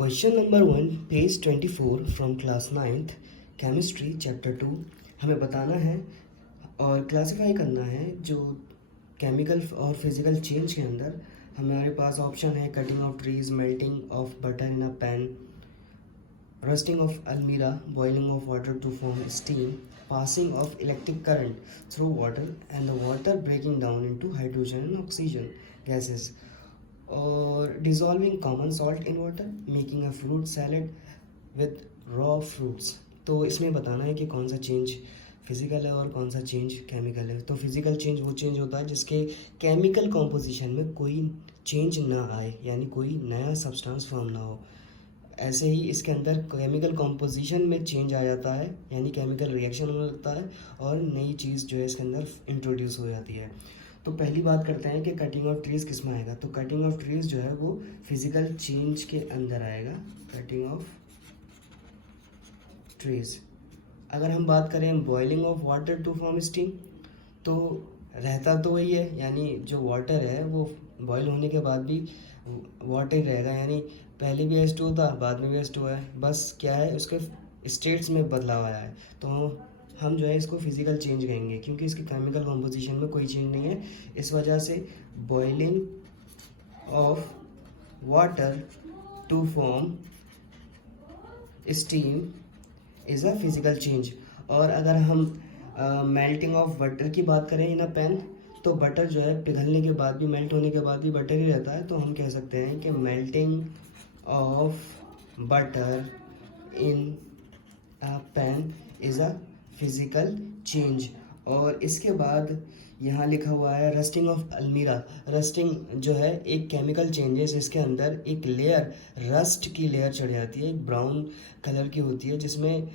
Question number 1 page 24 from class 9th chemistry chapter 2। हमें बताना है और क्लासिफाई करना है जो केमिकल और फिजिकल चेंज के अंदर हमारे पास ऑप्शन है cutting of trees, melting of butter in a pan, rusting of अलमीरा, boiling of water to form steam, passing of electric current through water and the water breaking down into hydrogen and oxygen gases, और dissolving common salt in water, making a fruit salad with raw fruits। तो इसमें बताना है कि कौन सा change physical है और कौन सा चेंज केमिकल है। तो फिजिकल चेंज वो चेंज होता है जिसके केमिकल कॉम्पोजिशन में कोई चेंज ना आए, यानी कोई नया सब्सटेंस फॉर्म ना हो। ऐसे ही इसके अंदर केमिकल कॉम्पोजिशन में चेंज आ जाता है, यानी केमिकल रिएक्शन होने लगता है और नई चीज़ जो है इसके अंदर इंट्रोड्यूस हो जाती है। तो पहली बात करते हैं कि कटिंग ऑफ ट्रीज़ किस में आएगा। तो कटिंग ऑफ ट्रीज़ जो है वो फिजिकल चेंज के अंदर आएगा, कटिंग ऑफ ट्रीज़। अगर हम बात करें boiling of water to form steam, तो रहता तो वही है, यानी जो वाटर है वो बॉयल होने के बाद भी वाटर ही रहेगा, यानी पहले भी H2 था, बाद में भी H2 है, बस क्या है उसके स्टेट्स में बदलाव आया है। तो हम जो है इसको फिजिकल चेंज कहेंगे क्योंकि इसके केमिकल कॉम्पोजिशन में कोई चेंज नहीं है। इस वजह से boiling of water to form steam is a physical change. और अगर हम मेल्टिंग ऑफ बटर की बात करें इन अ पैन, तो बटर जो है पिघलने के बाद भी, मेल्ट होने के बाद भी बटर ही रहता है। तो हम कह सकते हैं कि melting of butter in a pan is a physical change. और इसके बाद यहाँ लिखा हुआ है रस्टिंग ऑफ अलमीरा। रस्टिंग जो है एक केमिकल चेंजेस, इसके अंदर एक लेयर, रस्ट की लेयर चढ़ जाती है, एक ब्राउन कलर की होती है, जिसमें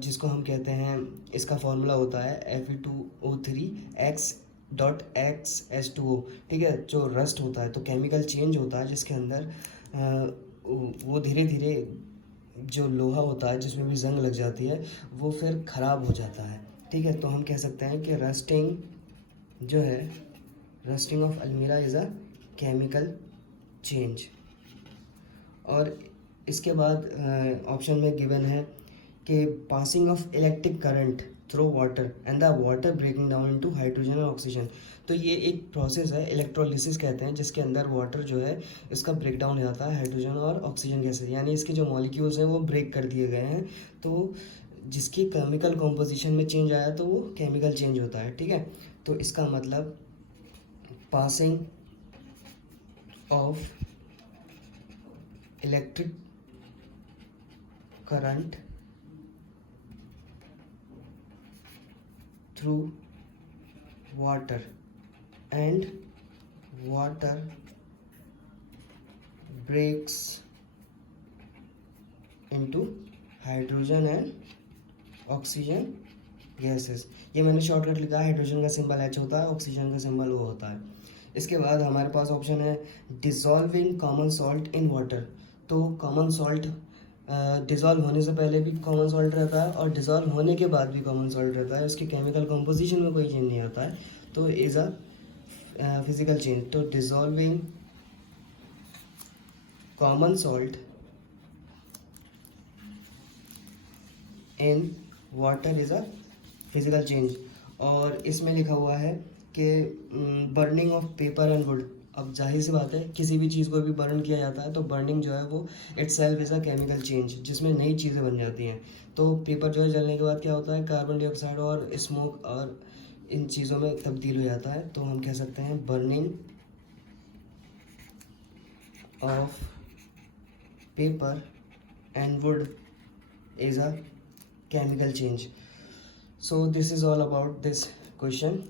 जिसको हम कहते हैं, इसका फॉर्मूला होता है Fe2O3x.XH2O। ठीक है, जो रस्ट होता है तो केमिकल चेंज होता है जिसके अंदर वो धीरे धीरे जो लोहा होता है जिसमें भी जंग लग जाती है वो फिर ख़राब हो जाता है। ठीक है, तो हम कह सकते हैं कि रस्टिंग जो है, रस्टिंग ऑफ अलमीरा इज़ अ केमिकल चेंज। और इसके बाद ऑप्शन में गिवन है कि passing of electric current through water and the water breaking down into hydrogen और ऑक्सीजन। तो ये एक प्रोसेस है, इलेक्ट्रोलिसिस कहते हैं, जिसके अंदर वाटर जो है इसका ब्रेक डाउन हो जाता है हाइड्रोजन और ऑक्सीजन गैसेज, यानी इसके जो मॉलिक्यूल्स हैं वो ब्रेक कर दिए गए हैं। तो जिसकी केमिकल कॉम्पोजिशन में चेंज आया तो वो केमिकल चेंज होता है। ठीक है, तो इसका मतलब passing of electric current through water and water breaks into hydrogen and oxygen gases. ये मैंने शॉर्टकट लिखा है, हाइड्रोजन का सिंबल H होता है, ऑक्सीजन का सिंबल O होता है। इसके बाद हमारे पास ऑप्शन है dissolving common salt in water. तो कॉमन सॉल्ट डिज़ोल्व होने से पहले भी कॉमन सॉल्ट रहता है और डिज़ोल्व होने के बाद भी कॉमन सॉल्ट रहता है, उसके केमिकल कंपोजिशन में कोई चेंज नहीं आता है, तो इज़ अ फिजिकल चेंज। तो dissolving common salt in water is a physical change. और इसमें लिखा हुआ है कि burning of paper and wood. अब जाहिर सी बात है, किसी भी चीज़ को भी बर्न किया जाता है तो बर्निंग जो है वो itself is a chemical change, जिसमें नई चीज़ें बन जाती हैं। तो पेपर जो है जलने के बाद क्या होता है, कार्बन डाइऑक्साइड और स्मोक और इन चीज़ों में तब्दील हो जाता है। तो हम कह सकते हैं burning of paper and would is a chemical change. So this is all about this question.